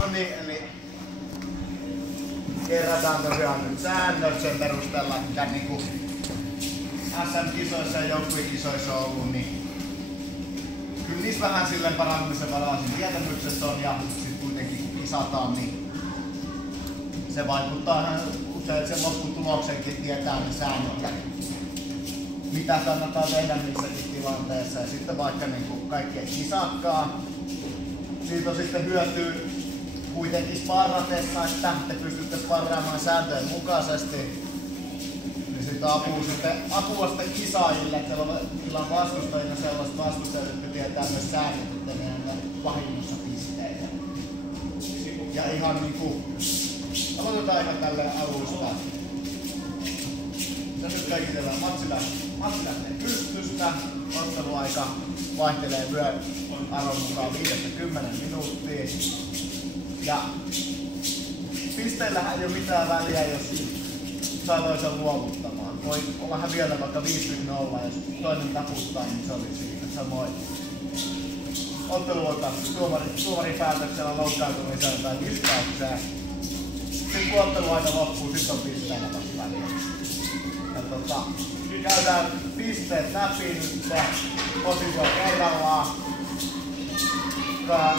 No niin, eli kerrataan tosiaan nyt säännöt sen perusteella, mitä niinku SM-kisoissa ja joukkuekisoissa on ollut, niin kyllä niissä vähän silleen parantumisen varaa siinä tietämyksessä on ja sit kuitenkin kun kisataan, niin se vaikuttaa ihan usein sen lopputuloksenkin tietää ne säännöt ja mitä kannattaa tehdä missäkin tilanteessa ja sitten vaikka niinku kaikki ei kisaakaan. Siitä on sitten hyötyä kuitenkin sparratessa, että te pystytte sparraamaan sääntöjen mukaisesti. Niin sitten apua sitten kisaajille, että niillä on vastustajina sellaiset vastustajat, jotka tietää myös säännöt, että ne on vahingossa pisteitä. Ja ihan niinku, aloitetaan ihan tälleen alusta. Tässä nyt kaikki tehdään matsi lähtee pystystä. Otteluaika vaihtelee vyön arvon mukaan 5-10 minuuttia. Ja pisteillähän ei ole mitään väliä, jos saa toisen luovuttamaan. Voi olla häviöllä vaikka 50-0, jos toinen taputtaa, niin se oli siinä. Samoin ottelu on tuomarin päätöksellä loukkaantumiseen tai vistaukseen. Sitten kun otteluaika loppuu, sit on pisteillä vasta väliä. Ja käydään pisteet läpi nyt positio kerrallaan.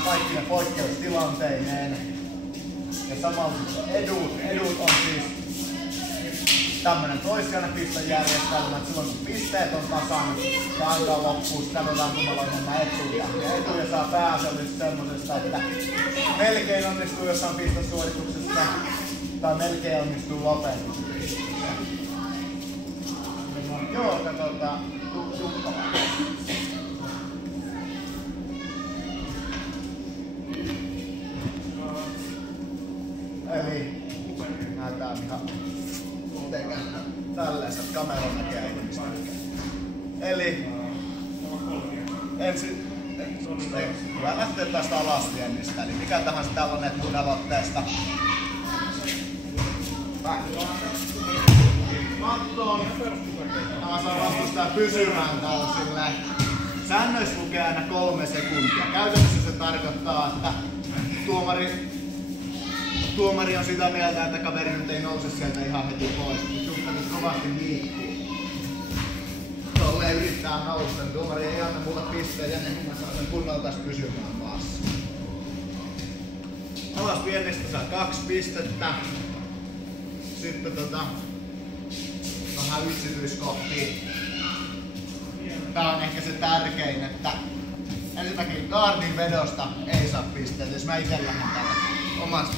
Kaikki ne poikkeustilanteineen. Ja samalla edut on siis tämmönen toissijainen pistejärjestelmä, että silloin kun pisteet on tasan ja aika loppuu, sitten katsotaan kummalla on enemmän etuja. Ja etuja saa pääasiallisesti semmosesta, että melkein onnistuu jossain pistosuorituksessa tai melkein onnistuu lopetuksessa. Joo, katsotaan Jukka. Eli näytään ihan tällaista kameran näkee ihmistä. Eli ensin hyvä lähteä tästä alasviennistä. Eli mikä tahansa tällainen mun aloitteesta. Mattoon. Mä saan vastustaa pysymään täällä silleen. Säännöissä lukee aina 3 sekuntia. Käytännössä se tarkoittaa, että tuomari on sitä mieltä, että kaveri nyt ei nouse sieltä ihan heti pois. Jukka nyt kovasti liikkuu. Tolleen yrittää nousta. Tuomari ei anna mulle pisteitä, niin mä saan sen kunnolla tästä pysymään maassa. Alas viennistä saa 2 pistettä. Sitten vähän yksityiskohtia. Tää on ehkä se tärkein, että ensinnäkin guardin vedosta ei saa pisteitä. Jos mä ite lähden täällä omasta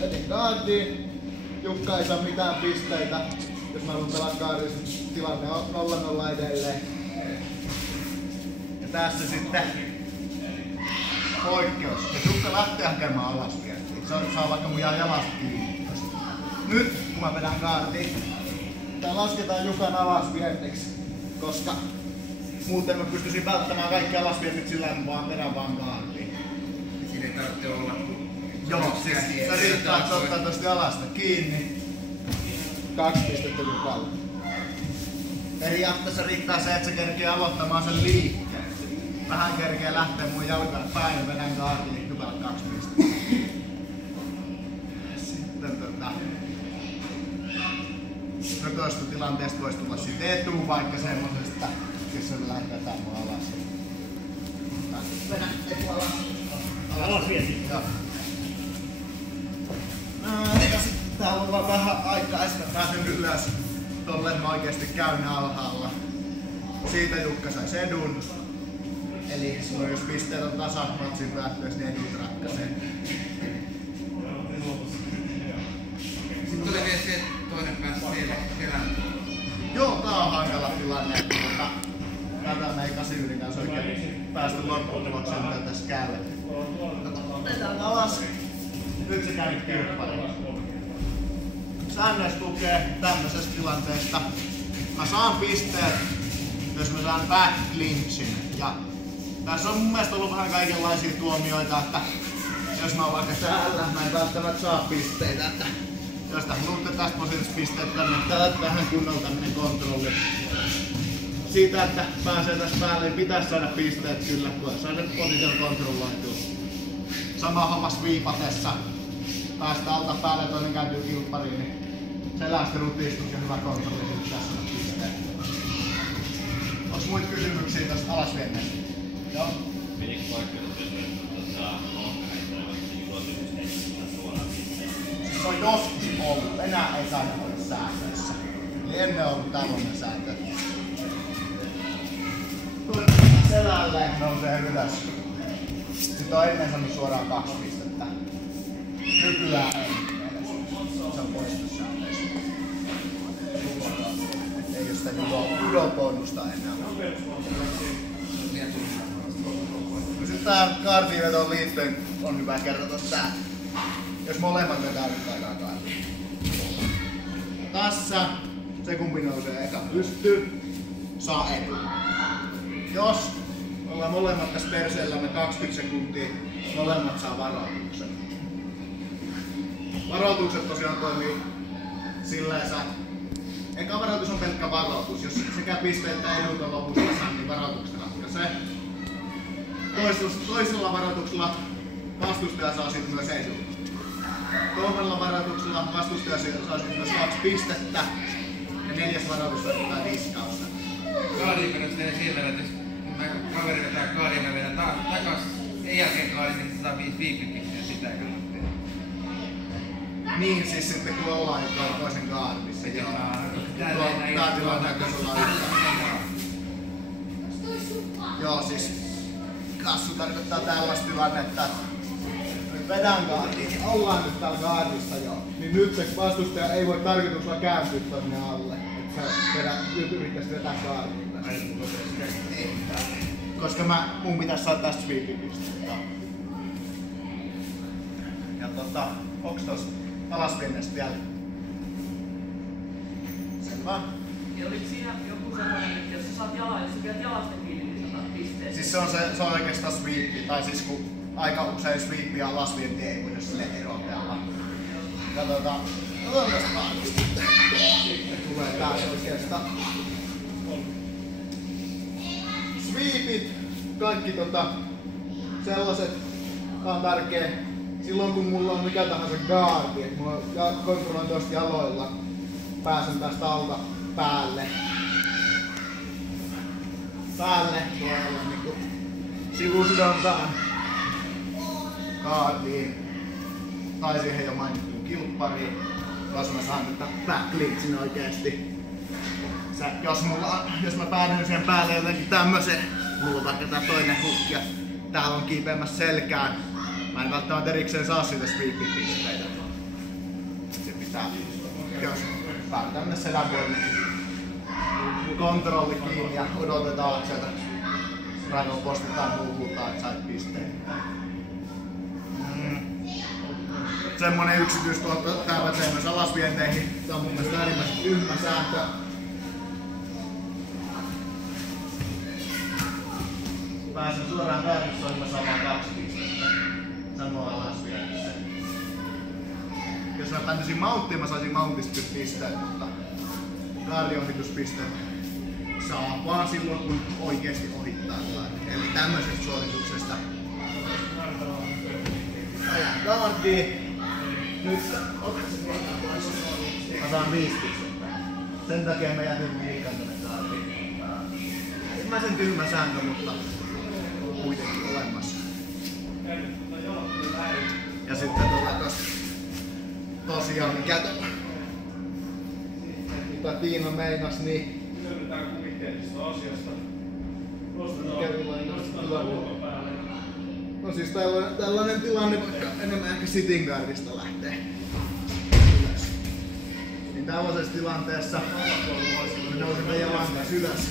vedin guardiin, Jukka ei saa mitään pisteitä. Jos mä haluan pelaa guardissa, tilanne on 0-0 edelleen. Ja tässä sitten poikkeus. Jos Jukka lähtee hakemaan alasvientiin, se saa vaikka mun jää jalasta kiinni. Nyt kun mä vedän guardiin, tää lasketaan Jukan alasvientiksi, koska muuten mä pystyisin välttämään kaikki alasvientit sillä, että mä vedän vaan guardiin. Siinä ei tarvitse olla. Joo, siis se riittää, että ottaa tosta alasta kiinni. 2 pistettä Jukalle. Periaatteessa riittää se, että se kerkee aloittamaan sen liikkeen. Vähän kerkee lähtee mun jalkaan päin ja vedän guardiin Jukalle 2 pistettä. No toista tilanteesta voisi tulla sit etuun vaikka semmosesta, jos se lähdetään mun alas. Vedä etu alas. Alas viesti. Joo. Ja sitten täällä on vaan vähän aikaa, että pääsen ylös. Tolleen mä oikeesti käyn alhaalla. Siitä Jukka sais edun. Eli silloin jos pisteet on tasan matsin päättyessä, niin edut ratkaisee. Sitten tuli vielä se, että toinen pääsi selän. Joo, tää on hankala tilanne. Tätä me ei 89 kanssa oikein päästä lopputulokseen, mitä tässä käy. Vedään alas. Nyt se käy kilpailuun. Säännöissä lukee tämmöisestä tilanteesta. Mä saan pisteet, jos mä saan back clinchin. Ja tässä on mun mielestä ollut vähän kaikenlaisia tuomioita, että jos mä oon vaikka täällä, mä en välttämättä saa pisteitä. Että jos haluatte tästä positiivista pisteet tänne, täällä vähän kunnolla tämmönen kontrolli. Siitä, että pääsee tästä päälle, niin pitäisi saada pisteet kyllä, kun saa ne position kontrolloitua. Sama homma sweepatessa. Päästä alta päälle toinen kääntyy kilppariin, niin selästä rutistus ja hyvä kontrolli tässä on pisteen. Onks muita kysymyksiä tästä alasviennestä? Joo. Pitikö paikkaa, Se on joskus ollut. Enää ei taida olla säännöissä. Eli ennen on ollut tällainen sääntö. Selälle nousee ylös. Sitten on ennen saanut suoraan 2 pistettä. Nykyään ei. Se on poistus säännöistä. Ei oo sitä judobonusta enää. No sit tää kaardiinvetoon liittyen on hyvä kertoa tää. Jos molemmat vetää yhtä aikaa kaardiin. Tässä se kumpi nousee eka pystyyn, saa etu. Jos ollaan molemmat tässä perseellämme 20 sekuntia, molemmat saa varoituksen. Varoitukset tosiaan toimii silleen, eka varoitus on pelkkä varoitus. Jos sekä pisteet että edut on lopussa tasan, niin varoitukset ratkaisee. Toisella varoituksella vastustaja saa sitten myös edun. Kolmella varoituksella vastustaja saa sitten myös 2 pistettä. Ja 4. varoitus ottaa diskausta. Kaariin perustelee sillä, että jos kaveri vetää kaariin, mä vedän takas. Sen jälkeen kaariin, niin se saa 5 viipipisteä, sitä ei kyllä tehdä. Niin, siis sitten kun ollaan toisen kaartissa. Tää tilanne näyttäisi olla yhtään. Joo, siis kassu tarkoittaa tällaista tilannetta. Nyt vedän kaartiin, niin ollaan nyt täällä kaartissa jo. Niin nyt se vastustaja ei voi tarkoituksella kääntyä tonne alle. Että sä nyt yrittäis vetää kaartiin. Koska mun pitäis saada tästä sweepipistettä. Ja onks tossa alasviennestä vielä? Selvä. Ja oliko siinä joku sellainen, että jos sä viet jalasta kiinni, niin sä saat pisteen? Siis se on oikeastaan sweepi, tai siis kun aika usein sweepi ja alasvienti ei voida sille erotella. Katsotaan tästä kaartista. Tulee taas oikeastaan. Sweepit, kaikki sellaiset, tää on tärkeä. Silloin kun mulla on mikä tahansa guardi, että mulla kontrolloin tosta jaloilla, pääsen tästä alta päälle. Voi olla niinku sivusidontaan guardiin tai siihen jo mainittuun kilppariin, jos mä saan tätä backlinkin oikeesti. Jos mä päädyn siihen päälle jotenkin tämmösen, mulla on vaikka tää toinen hukki ja täällä on kiipeämässä selkään. Mä en välttämättä erikseen saa siitä sweepipisteitä. Se pitää, jos päällä tämmönen selänvoimin kontrolli kiinni ja odotetaan, että sieltä Raino postitaan muuhultaan, että sait pisteitä. Semmonen yksityiskohta tää pätee myös alasvienteihin. Tää on mun mielestä äärimmäisen tyhmä sääntö. Pääsen suoraan kärjyssoon, mä saan vaan 2 pistettä. Samoin alasvientissä. Jos mä päntäisin mounttiin, mä saisin mountista pisteet, mutta kaariohituspisteet saa vaan silloin, kun oikeesti ohittaa kaari. Eli tämmöisestä suorituksesta ajan kaartiin. Nyt mä saan 5 pistettä. Sen takia mä jätin liikaa tonne kaartiin. Mä sen tyhmä sääntö, mutta kuitenkin olemassa. Ja sitten tosiaan mikä mitä Tiina meinas, niin no siis tällainen tilanne vaikka enemmän ehkä sitting guardista lähtee ylös. Niin tällaisessa tilanteessa me nousemme jalan kanssa ylös.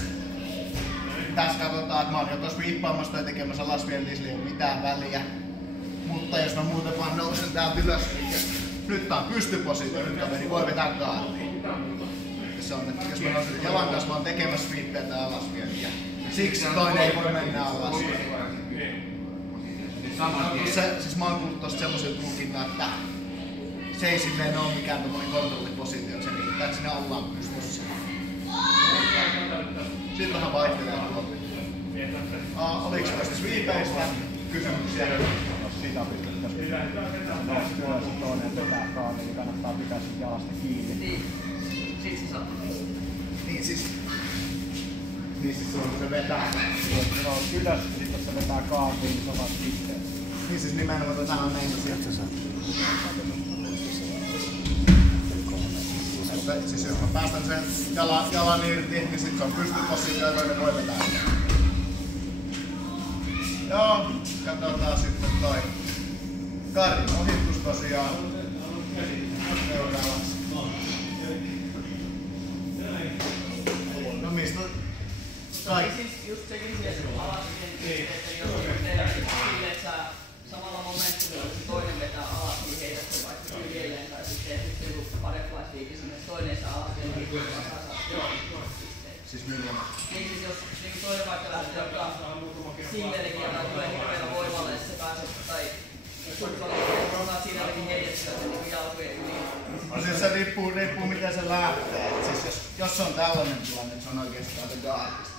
Tässä katsotaan, että mä oon joko sweeppaamassa tai tekemässä alasvientiä, sillä ei ole mitään väliä. Mutta jos mä muuten vaan nousen täältä ylös, niin nyt tää on pystypositio, nyt kaveri voi vetää kaartiin. Se on, että jos mä nousen jalan kanssa vaan tekemässä sweeppiä tai alasvientiä, siksi toinen ei voi mennä alas. Siis mä oon kuullut tosta semmosen tulkinnan, että se ei silleen oo mikään tommonen kontrollipositio, se riittää, että siinä ollaan pystyssä. Sitten vähän vaihtelee tuolta. Oliks tästä sweepeistä kysymyksiä? Siitä on pistettä. vetää. Se on ylös, sitten se vetää kaartiin, niin se saat pisteen. Niin siis nimenomaan tätä on meinasin. Siis jos mä päästän sen jalan irti, niin sit se on pystypositio ja toinen voi vetää. Joo, katsotaan sitten toi Karin ohitus tosiaan seuraavaksi. No mistä? Siis just sekin siellä alaskin, että jos tehdään silleen, että sä samalla momentumilla se toinen vetää alas, niin heität sen vaikka kyljelleen tai sitten joku butterfly-liike sinne toinen saa alas ja niin saa pisteitä. Siis milloin? Niin siis jos niin toinen vaikka lähtee ottaa sillelikin tai tulee hirveellä voimalle, että se pääsee tai surfaliikkeelle, kun saa sillelikin heitettyä sen niin jalkojen yli. No siis se riippuu miten se lähtee. Siis jos on tällainen tilanne, niin se on oikeastaan se gaardista.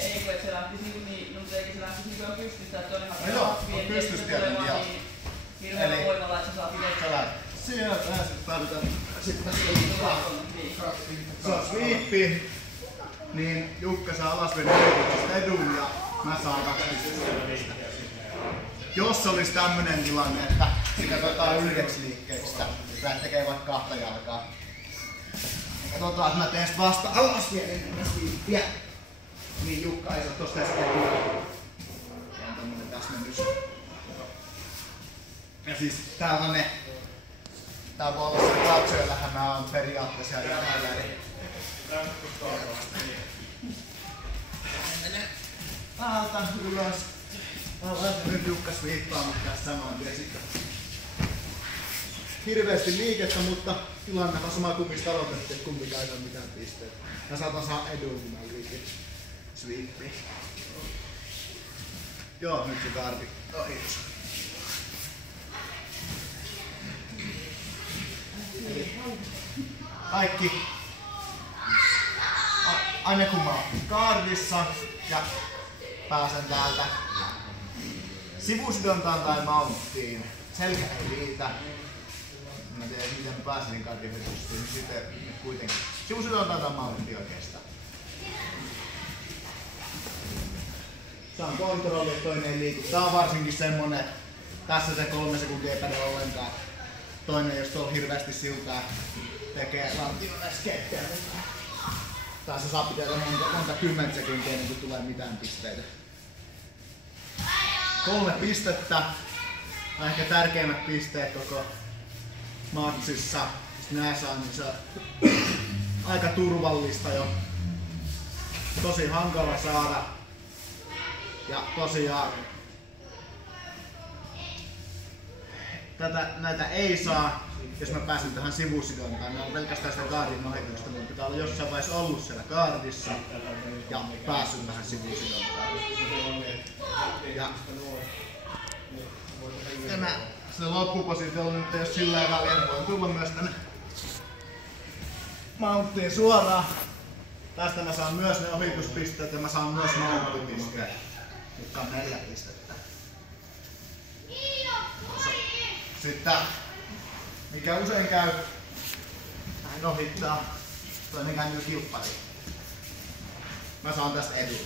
Ei kun et se lähtisi niin, mutta eikä se lähtisi niin kuin pystystä, että toinenhan no joo, on pystystiedon joo. Hirveellä voimalla, että sä saat pidettyä. Sieltä sitten tarvitaan sitten se on sweepi, niin Jukka saa alasvedon tästä edun ja mä saan 2 pistettä. Jos olisi tämmönen tilanne, että se katsotaan yhdeksi liikkeestä, ja tekee vaikka 2 jalkaa. Ja katsotaan, että mä teen sit vasta alas vielä ennen sweepiä. Niin Jukka ei saa tosta edes edun. Ja on tämmönen täsmennys. Ja siis tällainen. Tää voi olla se katsojallähän mä oon periaatteessa ihan eläin. Alta ylös. Mä laitan nyt Jukka sviippaamaan tässä samaan tien sitten. Hirveesti liikettä, mutta tilanne on sama kuin mistä aloitettiin, että kumpikaan ei saa mitään pisteitä. Ja saatan saa edun, kun mä liikin sweepiin. Joo, nyt se kaarti ohitus. Kaikki aina kun mä oon kaardissa ja pääsen täältä sivusidontaan tai mounttiin, selkä ei riitä. Mä tiedän miten mä pääsin kaardin hytystiin, niin sitten kuitenkin sivusidontaan tai mountti oikeastaan. Saan kontrolli, että toinen ei liiku. Tää on varsinkin semmonen, tässä se 3 sekuntia ei päde ollenkaan. Toinen, jos tuolla hirveästi siltaa, tekee lantion äskettiä. Tässä saa pitää monta 10 sekuntia ennen kuin tulee mitään pisteitä. 3 pistettä. On ehkä tärkeimmät pisteet koko matsissa. Jos nää saa, niin se on aika turvallista jo. Tosi hankala saada. Ja tosiaan näitä ei saa, jos mä pääsen tähän sivusidontaan. Nämä on pelkästään sitä kaardin ohituksesta, mutta pitää olla jossain vaiheessa ollut siellä kaardissa ja päässyt tähän sivusidontaan. Ja se loppupositiolla nyt ei ole sillä väliä, että voi tulla myös tänne mounttiin suoraan. Tästä mä saan myös ne ohituspisteet ja mä saan myös mounttipisteet. Nyt on 4 pistettä. Sitten, mikä usein käy, näin ohittaa, toinen kääntyy kilppariin. Mä saan tästä edun.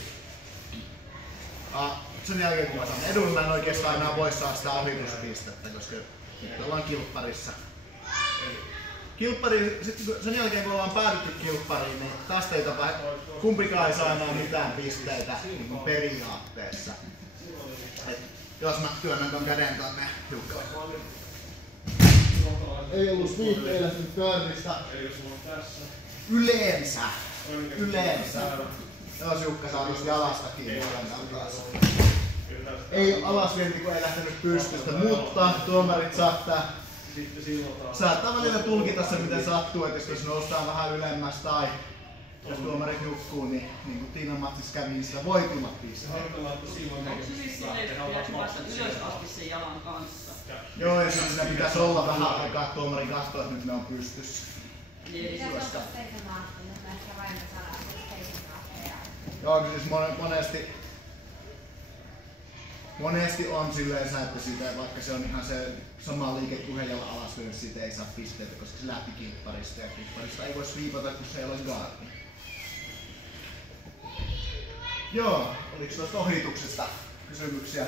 Sen jälkeen kun mä saan edun, mä en oikeastaan enää voi saada sitä ohituspistettä, koska nyt ollaan kilpparissa. Sen jälkeen kun ollaan päädytty kilppariin, niin tästä ei kumpikaan ei saa enää mitään pisteitä niin periaatteessa. Et jos mä työnnän ton käden tonne Jukkalle. Ei ollut sweepeillä lähtenyt kaardista. Yleensä. Jos Jukka saa just jalasta kiinni kanssa. Ei alasvienti kun ei lähtenyt pystystä, mutta tuomarit saattaa välillä tulkita se miten sattuu, että jos noustaan vähän ylemmäs tai jos tuomarit nukkuu, niin kuin Tiinan matsissa kävi, niin sitä voi tulla pisteitä. Onko se siis silleen, että pitääkö päästä ylös asti sen jalan kanssa? Joo, ja siinä pitäisi olla vähän aikaa, että tuomari katsoo, että nyt ne on pystyssä. Eli suosta. Joo, siis monesti on silleen, että siitä, vaikka se on ihan se sama liike kuin yhden jalan alasvedon, siitä ei saa pisteitä, koska se lähti kilpparista ja kilpparista ei voi sviipata, kun se ei ole gaardi. Joo, oliko tuosta ohituksesta kysymyksiä?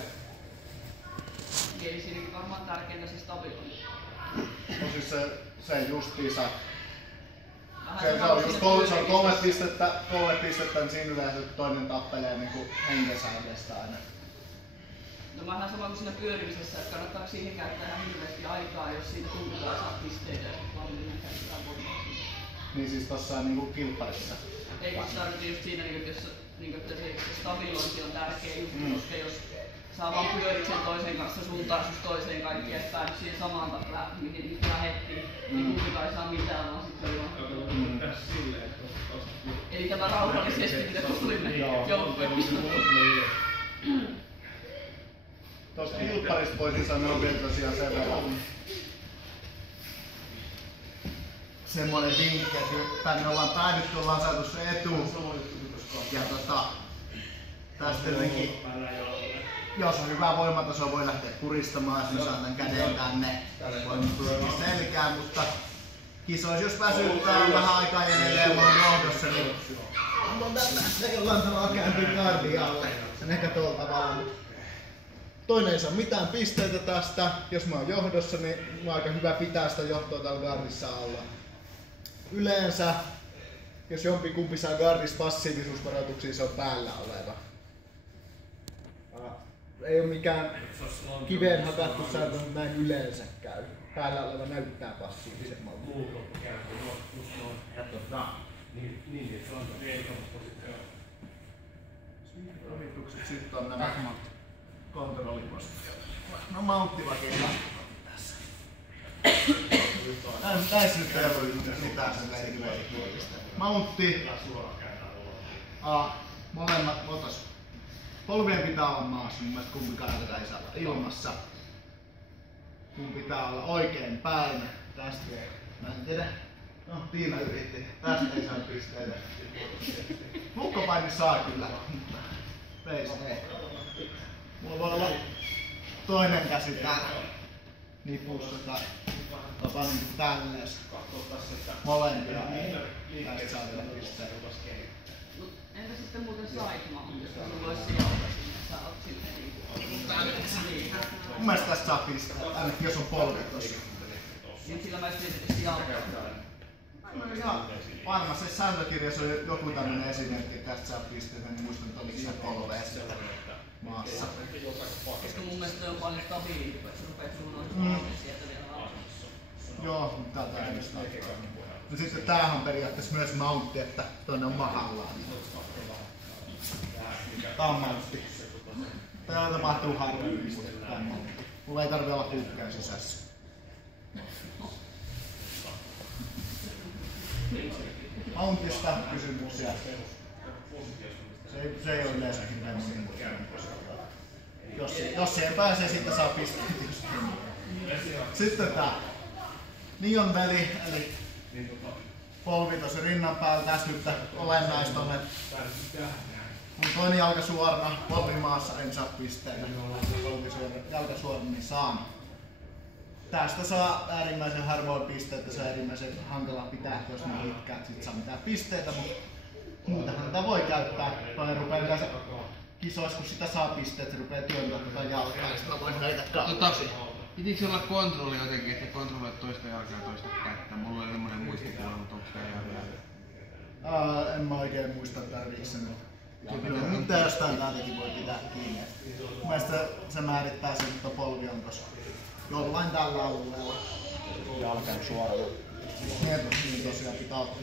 Eli siinä varmaan tärkeintä se stabilointi. No siis se justiinsa. Vähän Se sama on kuin just siinä kolme pistettä, niin siinä yleensä toinen tappelee niinku henkensä edestä aina. No vähän sama kuin siinä pyörimisessä, että kannattaa siihen käyttää ihan hirveästi aikaa, jos siitä tuntuu saa pisteitä ja sitten valmiina käytetään voimaa siitä. Niin siis tossa niinku kilpparissa. Ei kun se tarkoittaa just siinä, että se stabilointi on tärkeä juttu, koska jos saa vaan pyörit sen toisen kanssa suuntaan just toiseen kaikki, että päädyt siihen samaan mihin nyt lähettiin, niin kumpikaan ei saa mitään, vaan sitten on eli tämä rauhallisesti, mitä kuulimme joukkueesta. Tuosta kilpparista voisin sanoa vielä tosiaan sen verran. Semmoinen vinkki, että tänne ollaan päädytty, ollaan saatu se etu. Ja tästä jotenkin, jos on hyvä voimataso, voi lähteä puristamaan, jos saa tämän käden tänne. Voimatulevia selkää, mutta kisoissa jos väsyttää vähän aikaa jäljellä ja on johdossa, niin on tästä jollain tavalla kääntyy kardin alle. Sen ehkä tuolla tavalla. Toinen ei saa mitään pisteitä tästä. Jos mä oon johdossa, niin on aika hyvä pitää sitä johtoa täällä gardissa alla. Yleensä, jos jompikumpi saa gardissa passiivisuusvaroituksia, se on päällä oleva. Ei oo mikään kiveen hakattu sääntö, mutta näin yleensä käy. Päällä oleva näyttää passiivisemmalta. Ohitukset sitten on nämä kontrollipostit. No mounttivakin tässä. Näissä nyt ei ollut mitään sen leikkileikkiä. Mountti. Molemmat otas. Polvien pitää olla maassa, mun mielestä kumpikaan ei saa olla ilmassa. Kun pitää olla oikein päin. Tästä mä en tiedä. No, Tiina yritti. Tästä ei saa pisteitä. Lukkopaini saa kyllä, mutta veis ei. Mulla voi olla toinen käsi täällä nipussa tai tapa niinku tälleen. Molempia ei. Tästä saa vielä pisteitä. Entä sitten muuten side-mount, jos sulla olisi se jalka sinne, sä oot silleen niin. Mun mielestä tästä saa pisteitä, ainakin jos on polvet tossa. Niin sillä mä esimerkiksi jalkaa. No ihan varma, se sääntökirjassa on joku tämmönen esimerkki, että tästä saa pisteitä, niin muistan, että oliko se polveessa maassa. Koska mun mielestä on paljon stabiilimpi, että sä rupeat suunnoimaan sieltä vielä alas. Joo, mutta täältä ei mistä. No sitten tämähän on periaatteessa myös mountti, että toinen on mahallaan. Tää on mountti. Täällä tapahtuu harjoittamista. Mulla ei tarvitse olla kukkeen sisässä. Mountista kysymyksiä. Se ei ole yleensä hirveän monimutkainen. Jos siihen pääsee, sitten saa pisteitä. Sitten tää Nion veli, eli polvi tuossa rinnan päällä. Tässä nyt olennaista on, että kun toinen jalka suorana, polvi maassa, en saa pisteitä. Polvi jalka suorana, niin saan. Tästä saa äärimmäisen harvoin pisteitä, se on äärimmäisen hankala pitää, jos ne hitkää, että sit saa mitään pisteitä, mutta muutenhan tätä voi käyttää. Toinen rupeaa yleensä kisoissa, kun sitä saa pisteitä, se rupeaa työntämään tätä jalkaa, ja sitten voi näitä kaksi. Pitikö olla kontrolli jotenkin, että kontrolloit toista jalkaa ja toista kättä? Mulla oli semmonen muistikuva, mutta onko tää ihan vielä? En mä oikein muista tarviiko se nyt. Mutta jostain täältäkin voi pitää kiinni. Mun mielestä se määrittää sen, että polvi on tossa jollain tällä alueella. Jalkan suorana. Niin tosiaan pitää olla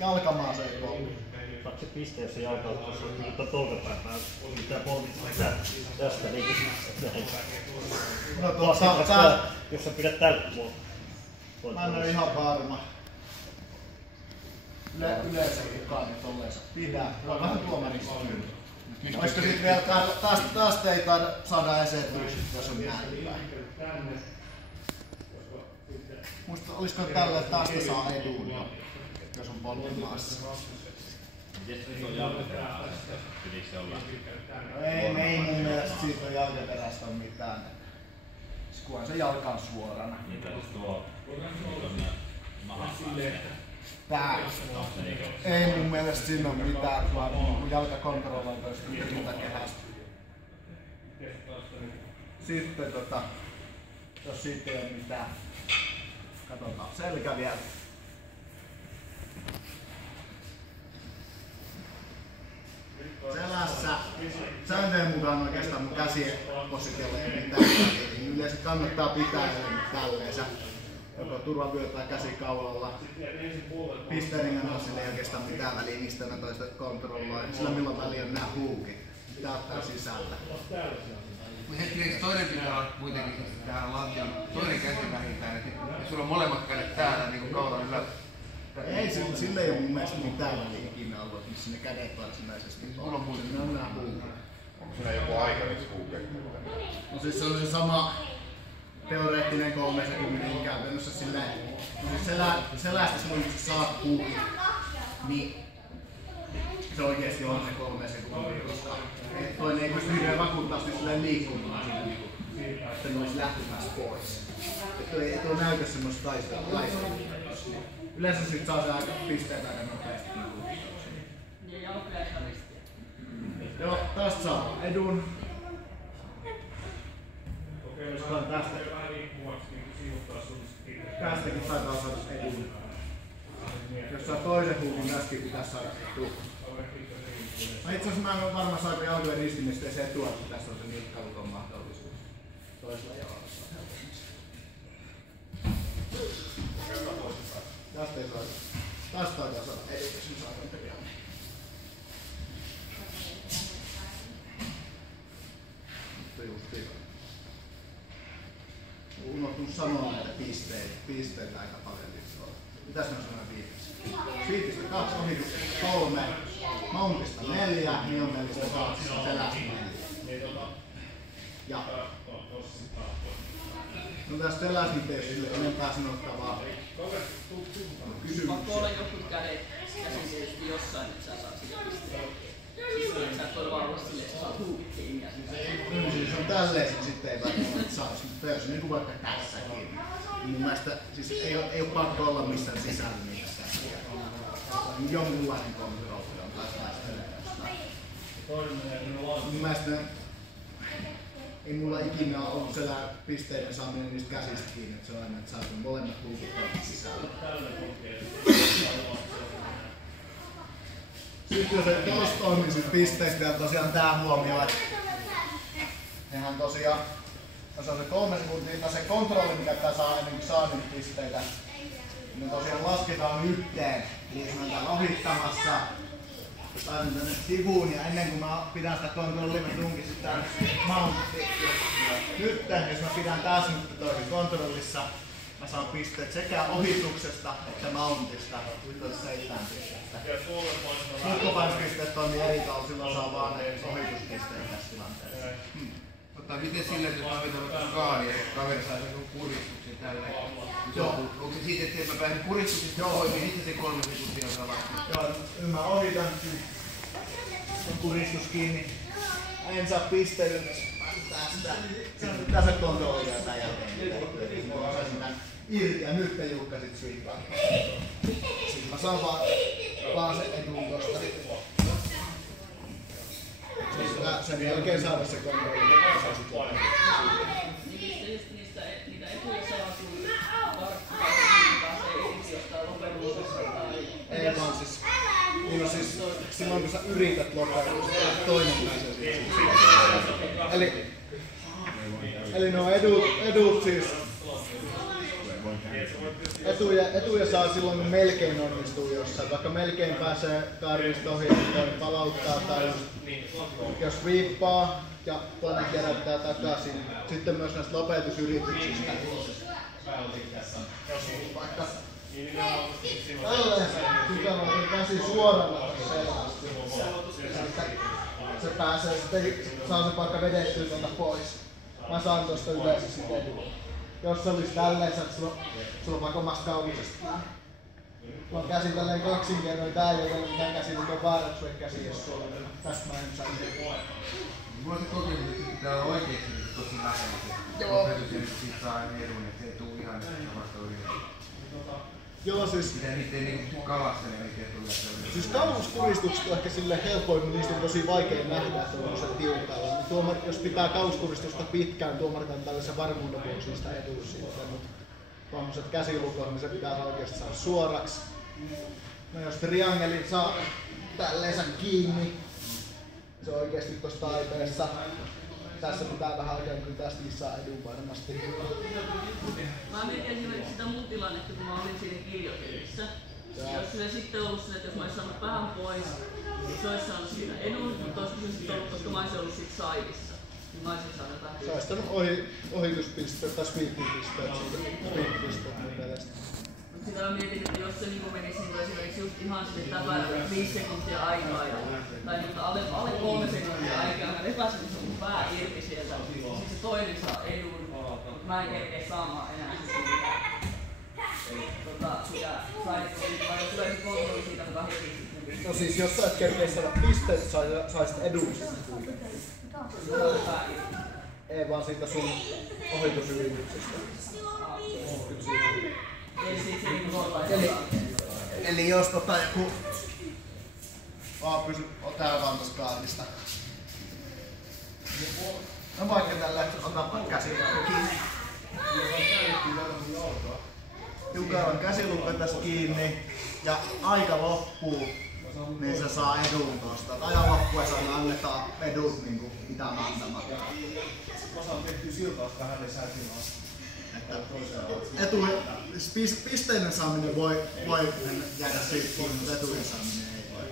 jalkamaa se polvi. Saatko se piste, jos se jalka on tuossa tolkapäin päällä? Pitää polvit tästä niin No jos sä pidät tältä mua. mä en ole ihan varma. Yleensä kukaan nyt olleensa pidä. Voi vähän tuomarista kyllä. Olisiko sit vielä taas ei saada esetyksi, jos on näin päin. Muista olisiko tällä taasta saa edun, jos on polvi maassa. Ei mun mielestä siitä on jalkaperästä mitään. Kunhan se jalka on suorana. Tää. Ei mun mielestä siinä on mitään, vaan mun jalka kontrolloi toista rintakehästä. Sitten jos siitä ei oo mitään, katsotaan selkä vielä. Selässä sääntöjen mukaan oikeastaan mun käsien positiolla ei mitään väliä. Yleensä kannattaa pitää tälleen. Joko turvavyö tai käsi kaulalla. Pisteeningän kanssa ei oikeastaan mitään väliä, mistä mä toista kontrolloi. Sillä milloin väliä on nää huukit. Mitä ottaa sisällä. Hetkinen, toinen pitää olla kuitenkin täällä lantion, toinen käsi vähintään. Ja sulla on molemmat kädet täällä niin kaulan yllä. Ei, sillä ei oo mun mielestä mitään väliä ikinä ollut, missä ne kädet varsinaisesti on. Ne on nää huukit. Onko siinä joku aika niissä huukeissa? No siis se on se sama teoreettinen 3 sekunnin käytännössä silleen. No siis selästä silloin kun sä saat huukit, niin se oikeesti on se 3 sekuntia, koska toinen ei pysty hirveän vakuuttavasti silleen liikkumaan siinä, että ne olisi lähtemässä pois. Että ei näytä semmoista taistelua. Yleensä sit saa se aika pisteitä aika nopeasti. Ja jalkoja ei saa ristiä. Joo, tästä saa edun. Jostain tästäkin taitaa saada edun. Jos saa toisen huukin, tästäkin pitäisi saada etu. No itse asiassa mä en ole varma saako jalkojen ristimisteen etua, että tässä on se nilkkaluton mahdollisuus. Toisella jalalla saa helposti. Tästä ei saa. Tästä taitaa saada edun, jos mä saan tekemään. Unohtunut sanoa näitä pisteitä aika paljon liikaa. Mitäs mä sanoin viimeksi? Fiitistä 2, ohitusta 3, mountista 4, niontelista 2, selästä 4. Ja no tästä selästä nyt ei sille enempää sanottavaa. Pakko olla jotkut kädet käsin tietysti jossain, että sä saat sitä pisteen. Sä et voi vaan olla silleen, että sä saat huukit kiinni ja No siis on tälleen, sitten ei välttämättä saisi, mutta jos niin kuin vaikka tässäkin. Mun mielestä siis ei oo pakko olla missään sisällä niitä käsiä. Jonkunlainen kontrolli on taas mun mielestä ei mulla ikinä ollut selää pisteiden saaminen niistä käsistä kiinni, että se on aina, että saa molemmat huukit sisällä. Sitten jos ei tos toimi siis pisteistä vielä tosiaan tää huomio, että nehän tosiaan, se on se 3 sekuntia, tai se kontrolli mikä tää saa ennen kuin saa niitä pisteitä, niin tosiaan lasketaan yhteen. Eli jos mä oon täällä ohittamassa, taisin tänne sivuun ja ennen kuin mä pidän sitä kontrollia, mä tunkisin tän mounttiin. Nyt jos mä pidän tässä nyt toisen kontrollissa, mä saan pisteet sekä ohituksesta että mountista, yhteensä 7 pistettä. Mutkopainupisteet toimii eri tavalla, silloin saa vaan ne ohituspisteet tässä tilanteessa. Miten sillä, jos mä vetän vaikka kaadia, että kaveri saa jonkun kuristuksen tälleen? Onko se siitä, että mä pääsen kuristuksesta pois, niin sitten se 3 sekuntia saa laskea? Joo, mä ohitan on kuristus kiinni. En saa pisteitä tästä. Sitten tässä kontrollia tän jälkeen. Mä saisin tän irti ja nyt te Jukka sit sweepaa. Sitten mä saan vaan sen edun tosta. Sen jälkeen saada se kontrolli. Niitä etuja saa sun pääsee irti jostain lopetuksesta tai... Ei vaan siis... Niin on siis silloin kun sä yrität lopettaa, toinen pääsee siitä. Eli no edut siis... Etuja saa silloin kun melkein onnistuu jossain, vaikka melkein pääsee kaarista ohi, niin palauttaa tai jos viippaa ja toinen kerättää takaisin. Sitten myös näistä lopetusyrityksistä. Vaikka tälleen tukalla käsi suorana selvästi. Se pääsee sitten, saa se vaikka vedettyä tuolta pois. Mä saan tuosta yleensä sitten edun. Jos se olisi tälleen, sulla on vaikka omasta kaulisesta. Mä oon käsin tälleen kaksinkerroin tää, joten mitään käsin on vaarat sulle käsi, jos sulla on. Tästä mä en saa itse. Mulla se kokemus, että pitää olla oikeesti tosi lähellä se lopetus ja nyt siitä saa aina edun, että se ei tuu ihan samasta yritystä. Joo, siis... Mitä niitä ei niinku kalastele oikein tule sellainen. Siis kauluskuristukset on ehkä silleen helpoin, niistä on tosi vaikea nähdä, että onko se tiukalla. Niin jos pitää kauskuristusta pitkään, tuomarit on tällaisen varmuuden vuoksi niistä edun siitä, mutta tuommoiset käsilukot, niin se pitää oikeasti saada suoraksi. No jos triangelin saa tälleensä kiinni, se on oikeasti tossa taipeessa. Tässä pitää vähän oikein, kyllä tästäkin saa edun varmasti. Mä mietin esimerkiksi sitä mun tilannetta, kun mä olin siinä giljotiinissa. Jos sille sitten ollut sille, että jos mä olisin saanut vähän pois, niin se olisi saanut siitä edun, mutta olisiko se sitten ollut, koska mä olisin ollut siitä saidissa. Niin mä olisin saanut jotain Se olisi tännyt ohituspisteet tai speedpisteet mun mielestä. Sitä mä mietin, että jos se niinku menisi niinku esimerkiksi just ihan sitten täpärä 5 sekuntia aikaa tai niinku alle 3 sekuntia aikaa, mä lepäsin sun pää irti sieltä, niin se toinen saa edun, mutta mä en kerkeä saamaan enää sitä saidista, vai tulee se kontrolli siitä mukaan heti sitten. No siis jos sä et kerkeä saada pisteet, saisit edun sitten kuitenkin. Ei vaan siitä sun ohitusyrityksestä. Eli jos joku vaan täällä vaan tosta kaartista. No vaikka tällä, että otanpa käsillä kiinni. Tiukaan käsilukko tässä kiinni ja aika loppuu, niin se saa edun tosta. Ajan loppuessa annetaan edut niinku mitä mä antamaan. Mä saan tehtyä siltaus vähän lisää tilaa. Pisteiden saaminen voi jäädä siitä, mutta etujen saaminen ei voi.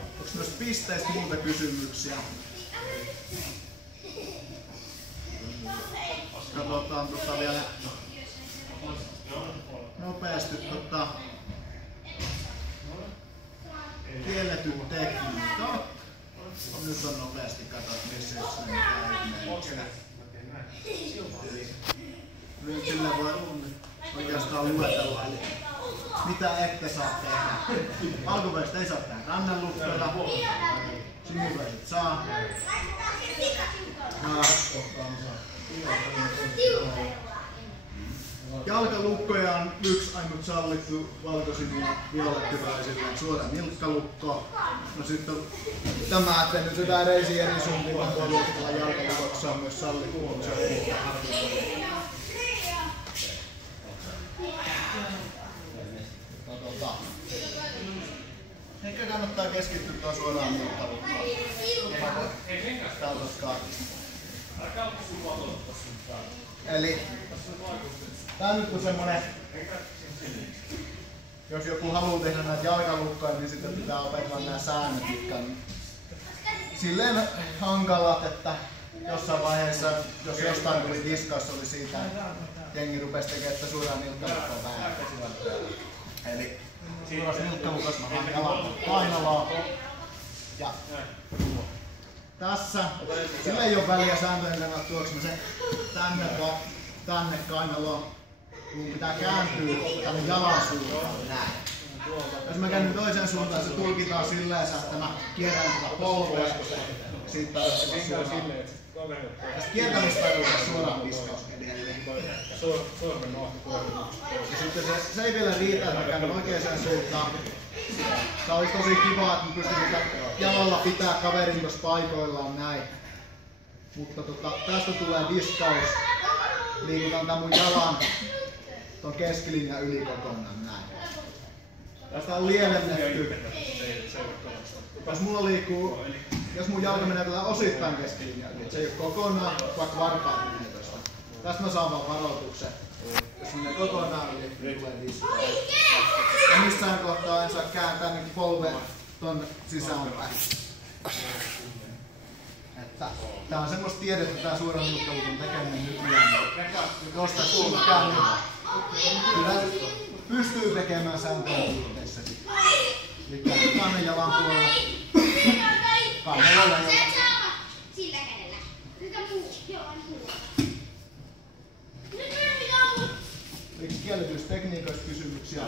Onko noista pisteistä muuta kysymyksiä? Katsotaan vielä nopeasti kielletyt tekniikat. Nyt on nopeasti katsot missä nyt sillä voi oikeastaan luetella, eli mitä ette saa tehdä. Alkuperäistä ei saa tehdä rannanlukkoja, simupäiset saa. Jalkalukkoja on yksi ainut sallittu valkoisin ja violettiväisillä suora nilkkalukko. No sitten tämä, että nyt jotain reisiä eri suuntiin, vaan puolustella jalkalukossa on myös sallittu. Ehkä kannattaa keskittyä tuon suoraan nilkkalukkoon. Täältä kaartista. Eli tää nyt on semmonen, jos joku haluaa tehdä näitä jalkalukkoja, niin sitten pitää opetella nämä säännöt, mitkä on silleen hankalat, että jossain vaiheessa, jos jostain tuli diskaus, oli siitä, että jengi rupesi tekemään, että suoraan nilkkalukkoa vähän. Eli suoraan nilkkalukossa mä vaan jalan painalaa. Ja tässä, sillä ei ole väliä sääntöjen kannalta, tuoks mä se tänne kainaloon. Mun pitää kääntyä tänne jalan suuntaan näin. Jos mä käännyn toiseen suuntaan, se tulkitaan silleen, että mä kierrän tätä polvea. Siitä tästä kiertämistä ei ole suoraan diskaus edelleen. Ja sitten se ei vielä riitä, että mä käännyn oikeaan suuntaan. Tää olisi tosi kiva, että mä pystyn jalalla pitää kaverin tuossa paikoillaan näin. Mutta tästä tulee diskaus. Liikutaan tän mun jalan ton keskilinjan yli kokonaan näin. Tästä on lievennetty. Jos mun jalka menee tällä osittain keskilinjan yli, se ei oo kokonaan, vaikka varpaat menee tosta. Tästä mä saan vaan varoituksen. Jos menee kokonaan yli, niin tulee diskaus. Ja missään kohtaa en saa kääntää niin polven ton sisäänpäin. Tää on semmoista tiedettä tää suoran nilkkalukon tekeminen nykyään. Jos tää suunnitkaan, niin kyllä pystyy tekemään sääntöjen puitteissakin. Eli kannen jalan puolella. Kannella ja sillä kädellä. Mikä muu? Joo, on muu. Eikö kielletyistä tekniikoista kysymyksiä?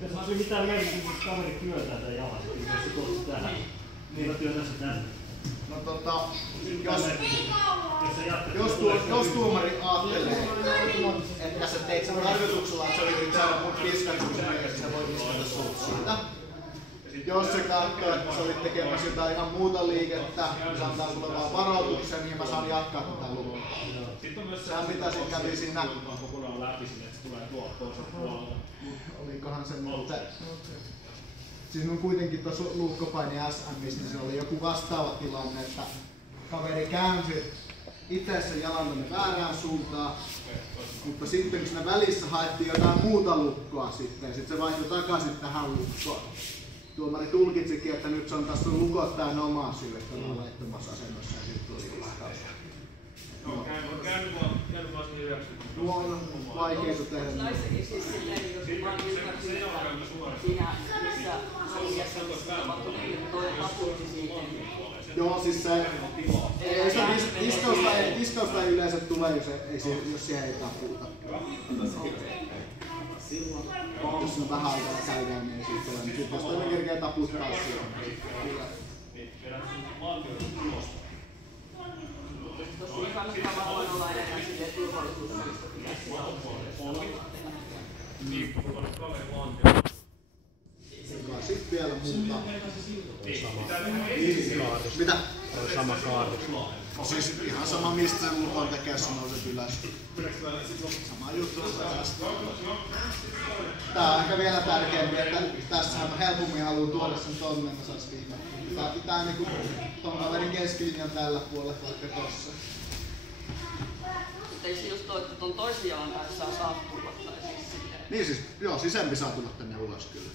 Tässä on mitään merkitystä, että kaveri työntää tämän jalan, jos se tuossa tähän. Niin työntää se tänne. No jos jos tuomari ajattelee, että sä teit sen tarkoituksella, että sä yritit saada mut piskattuksen, niin sä voit piskata sut siitä. Jos se katsoo, että sä olit tekemässä jotain ihan muuta liikettä, niin se antaa sulle vaan varoituksen, niin mä saan jatkaa tätä lukua. Sehän mitä sit kävi siinä... kokonaan läpi sinne, että se tulee tuolta toisella puolella. Olikohan se muuten... Siis on kuitenkin tuossa luukkopaini SM:ssä, niin se oli joku vastaava tilanne, että kaveri käänsi itse jalan tonne väärään suuntaan, mutta sitten kun siinä välissä haettiin jotain muuta lukkoa sitten, sit se vaihtoi takaisin tähän lukkoon. Tuomari tulkitsikin, että nyt se on tässä lukottajan omaa syy, että ollaan laittomassa asennossa ja sitten tuli vastaus. Tuo on vaikeita tehdä. Näissäkin siis silleen, jos mä ymmärsin, siinä missä asiassa tapahtui niin, että toinen taputti siitä. Joo, siis se... Diskausta ei yleensä tule, jos siihen ei taputa. Jos on vähän aikaa käydään, niin sitten jos toinen kerkeä taputtaa siihen. Tuossa kannattaa varmaan olla enemmän silleen turvallisuussyistä pitäisi olla. Sitten vielä muuta. Mitä? Oli sama kaari. Siis ihan sama mistä se lukon tekee, se nouset ylös. Sama juttu tästä. Tää on ehkä vielä tärkeämpi, että tässähän mä helpommin haluan tuoda sen tonne, mä sais viime. Tää pitää niinku ton kaverin keskilinjan tällä puolella vaikka tossa. Mutta eikö se just ole, että ton toisen jalan päässä saa tulla tai siis silleen? Niin siis, joo, sisempi saa tulla tänne ulos kyllä.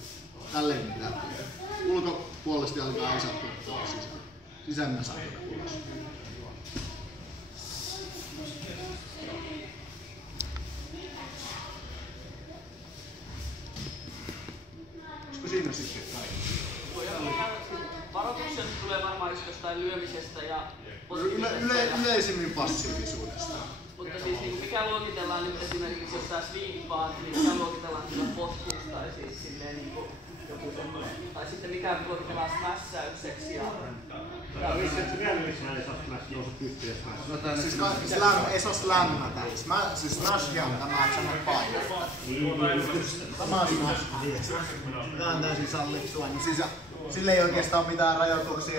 Tälleen pitää tehdä. Ulkopuolesti alkaa ei saa tulla sisään. Sisemmä saa tulla ulos. Olisiko siinä sitten kaikki? Varoituksia tulee varmaan just jostain lyömisestä ja Yleisimmin passiivisuudesta. mutta siis niin mikä luokitellaan nyt esimerkiksi jos tää sweetie niin mikä luokitellaan kyllä potkuksi tai siis silleen niinku joku semmoinen. Tai sitten mikä luokitellaan smässäykseksi ja... Vielä missä ei saa smash nousu pystyyn ja smash. Siis ei saa slämmätä. Siis smashia on tämä, että sanoo painaa. Tämä on smash. Tämä on täysin sallittua. Sille ei oikeastaan mitään rajoituksia.